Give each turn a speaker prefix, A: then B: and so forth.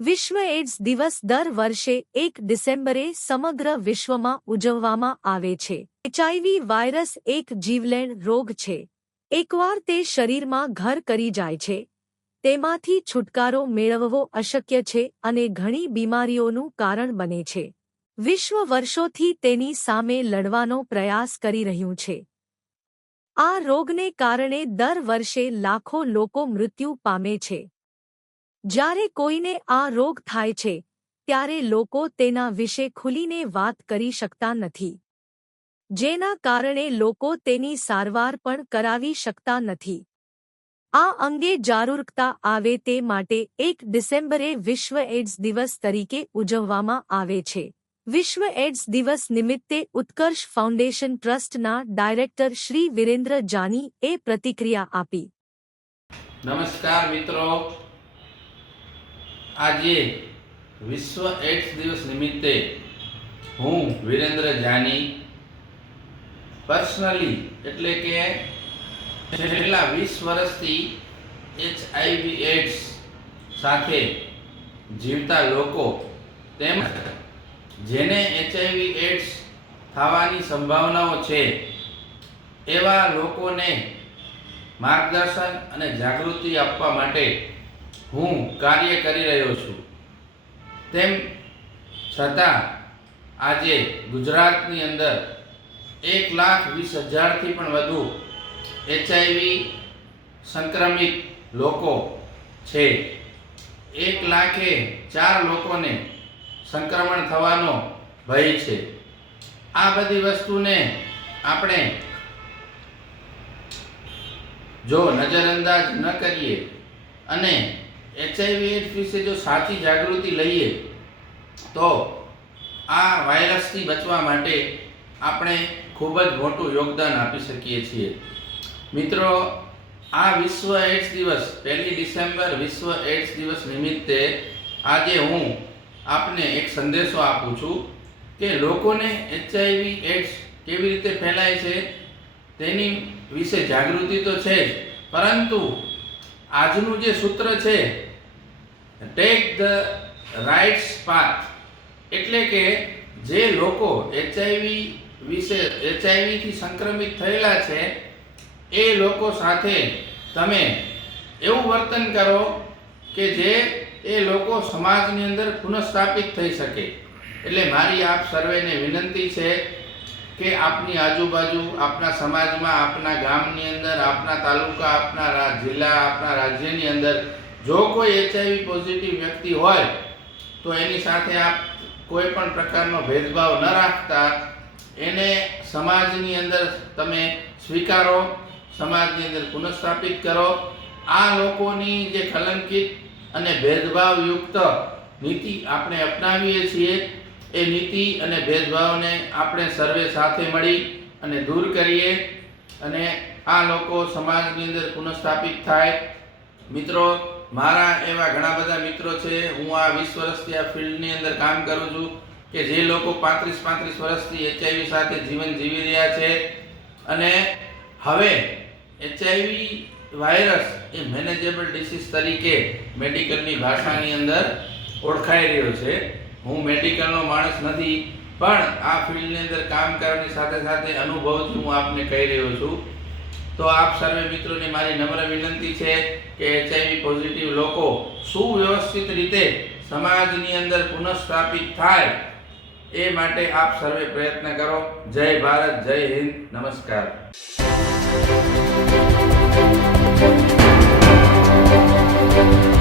A: વિશ્વ એડ્સ દિવસ દર વર્ષે એક ડિસેમ્બરે સમગ્ર વિશ્વમાં ઉજવવામાં આવે છે. એચઆઈવી વાયરસ એક જીવલેણ રોગ છે. એકવાર તે શરીરમાં ઘર કરી જાય છે. તેમાંથી છુટકારો મેળવવો અશક્ય છે અને ઘણી બીમારીઓનું કારણ બને છે. વિશ્વ વર્ષોથી તેની સામે લડવાનો પ્રયાસ કરી રહ્યું છે. આ રોગને કારણે દર વર્ષે લાખો લોકો મૃત્યુ પામે છે. જ્યારે કોઈને આ રોગ થાય છે, ત્યારે લોકો તેના વિશે ખુલીને વાત કરી શકતા નથી. જેના કારણે લોકો તેની સારવાર પણ કરાવી શકતા નથી. આ અંગે જાગૃકતા આવે તે માટે એક ડિસેમ્બરે વિશ્વ એડ્સ દિવસ તરીકે ઉજવવામાં આવે છે. વિશ્વ એડ્સ દિવસ નિમિત્તે ઉત્કર્ષ ફાઉન્ડેશન ટ્રસ્ટના ડાયરેક્ટર શ્રી વિરેન્દ્ર જાની એ પ્રતિક્રિયા આપી.
B: નમસ્કાર મિત્રો. આજે વિશ્વ એડ્સ દિવસ નિમિત્તે હું વિરેન્દ્ર જાની પર્સનલી એટલે કે છેલ્લા વીસ વર્ષથી એચઆઈવી એડ્સ સાથે જીવતા લોકો તેમજ જેને એચઆઈવી એડ્સ થવાની સંભાવનાઓ છે, એવા લોકોને માર્ગદર્શન અને જાગૃતિ આપવા માટે હું કાર્ય કરી રહ્યો છું. તેમ છતાં, આજે ગુજરાતની અંદર એક લાખ વીસ હજારથી પણ વધુ એચઆઈવી સંક્રમિત લોકો છે. એક લાખે ચાર લોકોને સંક્રમણ થવાનો ભય છે. આ બધી વસ્તુને આપણે જો નજરઅંદાજ ન કરીએ અને એચઆઈવી એડ્સ વિશે જો સાચી જાગૃતિ લઈએ, તો આ વાયરસથી બચવા માટે આપણે ખૂબ જ મોટું યોગદાન આપી શકીએ છીએ. મિત્રો, આ વિશ્વ એડ્સ દિવસ, પહેલી ડિસેમ્બર વિશ્વ એડ્સ દિવસ નિમિત્તે આજે હું આપને એક સંદેશો આપું છું કે લોકોને એચઆઈવી એડ્સ કેવી રીતે ફેલાય છે તેની વિશે જાગૃતિ તો છે જ, પરંતુ આજનું જે સૂત્ર છે ટેક ધ રાઇટ્સ પાથ એટલે કે જે લોકો એચઆઈવી વિશે એચઆઈવીથી સંક્રમિત થયેલા છે, એ લોકો સાથે તમે એવું વર્તન કરો કે જે એ લોકો સમાજની અંદર પુનઃસ્થાપિત થઈ શકે. એટલે મારી આપ સર્વેને વિનંતી છે કે આપની આજુબાજુ, આપના સમાજમાં, આપના ગામની અંદર, આપના તાલુકા, આપના જિલ્લા, આપના રાજ્યની અંદર જો કોઈ એચઆઈવી પોઝિટિવ વ્યક્તિ હોય, તો એની સાથે આપ કોઈ પણ પ્રકારનો ભેદભાવ ન રાખતા. એને સમાજની અંદર તમે સ્વીકારો, સમાજની અંદર પુનઃસ્થાપિત કરો. આ લોકોની જે કલંકિત અને ભેદભાવયુક્ત નીતિ આપણે અપનાવીએ છીએ, એ નીતિ અને ભેદભાવને આપણે સર્વે સાથે મળી અને દૂર કરીએ અને આ લોકો સમાજની અંદર પુનઃસ્થાપિત થાય. મિત્રો મારા એવા ઘણા બધા મિત્રો છે, હું આ વીસ વર્ષથી આ ફિલ્ડની અંદર કામ કરું છું કે જે લોકો પાંત્રીસ પાંત્રીસ વર્ષથી એચઆઈવી સાથે જીવન જીવી રહ્યા છે. અને હવે એચઆઈવી વાયરસ એ મેનેજેબલ ડિસીઝ તરીકે મેડિકલની ભાષાની અંદર ઓળખાઈ રહ્યો છે. હું મેડિકલનો માણસ નથી, પણ આ ફિલ્ડની અંદર કામ કરવાની સાથે સાથે અનુભવથી હું આપને કહી રહ્યો છું. તો આપ સર્વે મિત્રોને મારી નમ્ર વિનંતી છે કે એચઆઈવી પોઝિટિવ લોકો સુવ્યવસ્થિત રીતે સમાજની અંદર પુનઃસ્થાપિત થાય એ માટે આપ સર્વે પ્રયત્ન કરો. જય ભારત, જય હિન્દ. નમસ્કાર.